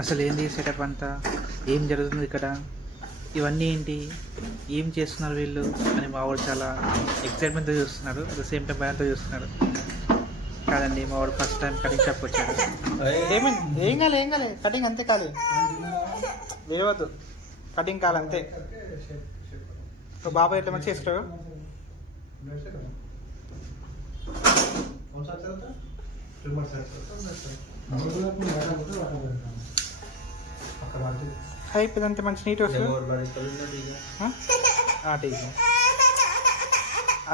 అసలు ఏంది సెటప్ అంతా, ఏం జరుగుతుంది ఇక్కడ, ఇవన్నీ ఏంటి, ఏం చేస్తున్నారు వీళ్ళు అని మా వాడు చాలా ఎక్సైట్మెంట్తో చూస్తున్నాడు. అట్ ద సేమ్ టైం భయంతో చూస్తున్నాడు. కాదండి, మా వాడు ఫస్ట్ టైం కటింగ్ షాప్కి వచ్చాడు. ఏం కాలే కటింగ్ అంతే కాలే, వేయవద్దు, కటింగ్ కాలంతే. బాబాయ్ ఎట్లా మంచి చేస్తాడు. అయిపోయిందంటే మంచి నీట్ వస్తుంది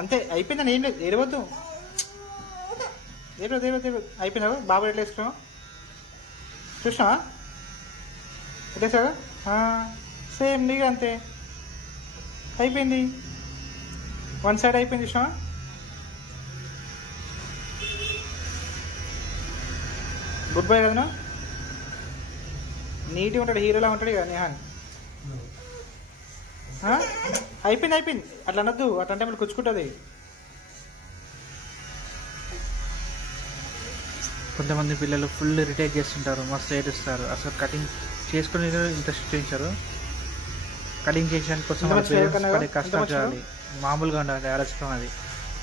అంతే. అయిపోయిందని ఏం లేదు, ఏడవద్దు అయిపోయినావు. బాబాయ్ ఎట్లా వేసుకున్నావు చూసినావా, ఎట్లేసాడు సేమ్ నీగా అంతే. అయిపోయింది, వన్ సైడ్ అయిపోయింది చూసినావా. గుడ్ బై కదా, నీట్గా ఉంటాడు, హీరోలా ఉంటాడు కదా నిహాన్. అయిపోయింది అట్లా అనొద్దు, అట్లా మళ్ళీ కూర్చుకుంటుంది. కొంతమంది పిల్లలు ఫుల్ ఇరిటేట్ చేస్తుంటారు, మస్తు ఏడుస్తారు. అసలు కటింగ్ చేసుకుని ఇంట్రెస్ట్ చూపించారు. కటింగ్ చేసేదాని కోసం పడే కష్టం చేయాలి, మామూలుగా ఉండాలి ఆలోచన. అది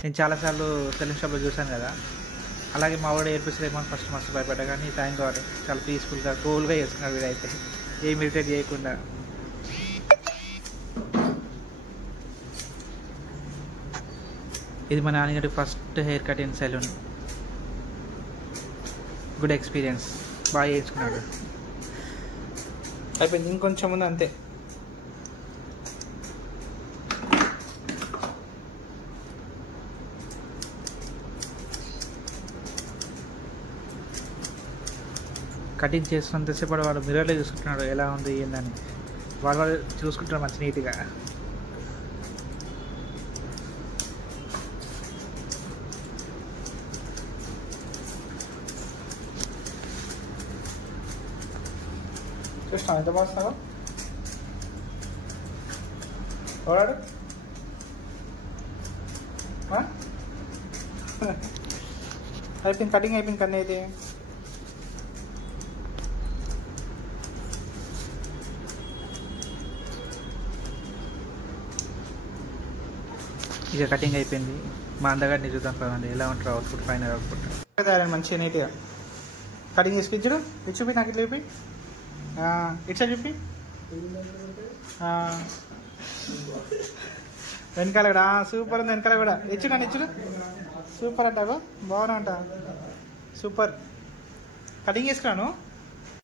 నేను చాలాసార్లు సెలూన్ షాప్లో చూశాను కదా, అలాగే మా వాడు ఏర్పిస్తేమో ఫస్ట్ మస్తు భయపడ్డా. కానీ థ్యాంక్ గాడ్ చాలా పీస్ఫుల్గా కూల్గా చేసుకున్నాడు వీడైతే, ఏం ఇరిటేట్ చేయకుండా. ఇది మా నాన్నగారి first hair cut in salon. Good experience, బాగా చేసుకున్నాడు. అయిపోయింది, ఇంకొంచెం ఉంది అంతే. కటింగ్ చేస్తున్నంతసేపు వాడు మిర్రర్లో చూసుకుంటున్నాడు ఎలా ఉంది ఏందని. వాడు చూసుకుంటాడు మంచి నీట్గా. చూస్తాను ఎంత బాగున్నావు వాడు. అయిపోయింది కటింగ్, అయిపోయింది కన్నీ అయితే. ఇక కటింగ్ అయిపోయింది. మా అందగాడిని చూద్దాం కదండి ఎలా ఉంటారు అవుట్పుట్, ఫైనల్ అవుట్పుట్. మంచిగా నీట్గా కటింగ్ చేసుకించుడు. ఇటు చూపి, నాకు ఇట్లా చూపి, ఇటు సైడ్ చూపి, వెనకాల కూడా సూపర్ ఉంది. వెనకాల కూడా ఇచ్చుడు సూపర్ అంటావు, బాగున్నా అంట, సూపర్. కటింగ్ చేసుకున్నాను.